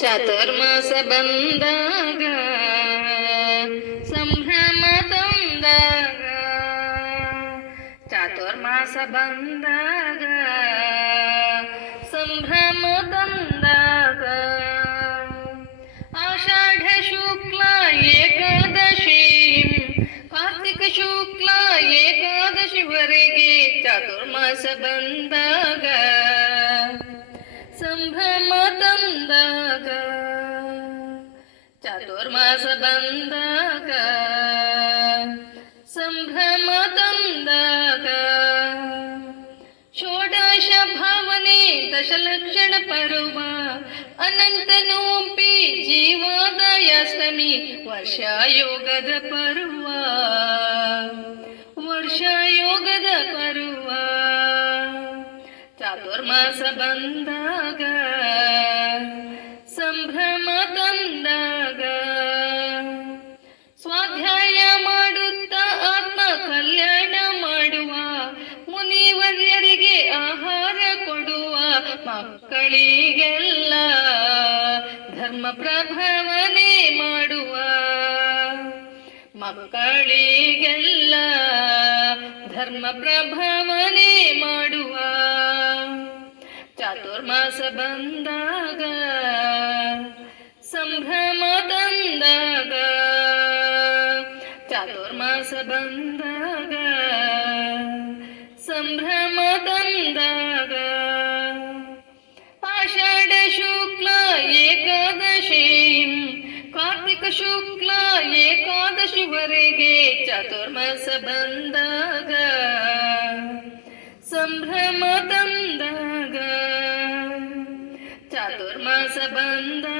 ಚಾತುರ್ಮಾಸ ಬಂದಾಗ ಸಂಭ್ರಮ ತಂದಾಗ, ಚಾತುರ್ಮಾಸ ಬಂದಾಗ ಸಂಭ್ರಮ ತಂದಾಗ, ಆಷಾಢ ಶುಕ್ಲ ಏಕಾದಶಿ ಕಾರ್ತಿಕ ಶುಕ್ಲ ಏಕಾದಶಿವರೆಗೆ ಚಾತುರ್ಮಾಸ ಬಂದಾಗ ಸಂಭ್ರಮ ತಂದಾಗ, ಚಾತುರ್ಮಾಸ ಬಂದಾಗ ಸಂಭ್ರಮ ತಂದಾಗ, ಷೋಡಶ ಭಾವನೆ ದಶಲಕ್ಷಣ ಪರ್ವ ಅನಂತನೋಪಿ ಜೀವೋದಯಾಷ್ಟಮಿ ವರ್ಷಾಯೋಗದ ಪರ್ವ, ವರ್ಷಾಯೋಗದ ಪರ್ವ, ಚಾತುರ್ಮಾಸ ಬಂದಾಗ ಸಂಭ್ರಮ ತಂದಾಗ, ಸ್ವಾಧ್ಯಾಯ ಮಾಡುತ್ತಾ ಆತ್ಮ ಕಲ್ಯಾಣ ಮಾಡುವ, ಮುನಿವರ್ಯರಿಗೆ ಆಹಾರ ಕೊಡುವ, ಮಕ್ಕಳಿಗೆಲ್ಲ ಧರ್ಮ ಪ್ರಭಾವನೆ ಮಾಡುವ, ಮಕ್ಕಳಿಗೆಲ್ಲ ಧರ್ಮ ಪ್ರಭಾವನೆ ಮಾಡುವ, ಚಾತುರ್ಮಾಸ ಬಂದಾಗ ಸಂಭ್ರಮ ತಂದಾಗ, ಚಾತುರ್ಮಾಸ ಬಂದಾಗ ಸಂಭ್ರಮ ತಂದಾಗ, ಆಷಾಢ ಶುಕ್ಲ ಏಕಾದಶಿ ಕಾರ್ತಿಕ ಶುಕ್ಲ ಏಕಾದಶಿವರೆಗೆ ಚಾತುರ್ಮಾಸ ಬಂದಾಗ ಸಂಭ್ರಮ ತಂದಾಗ, ಚಾತುರ್ಮಾಸ ಬಂದಾಗ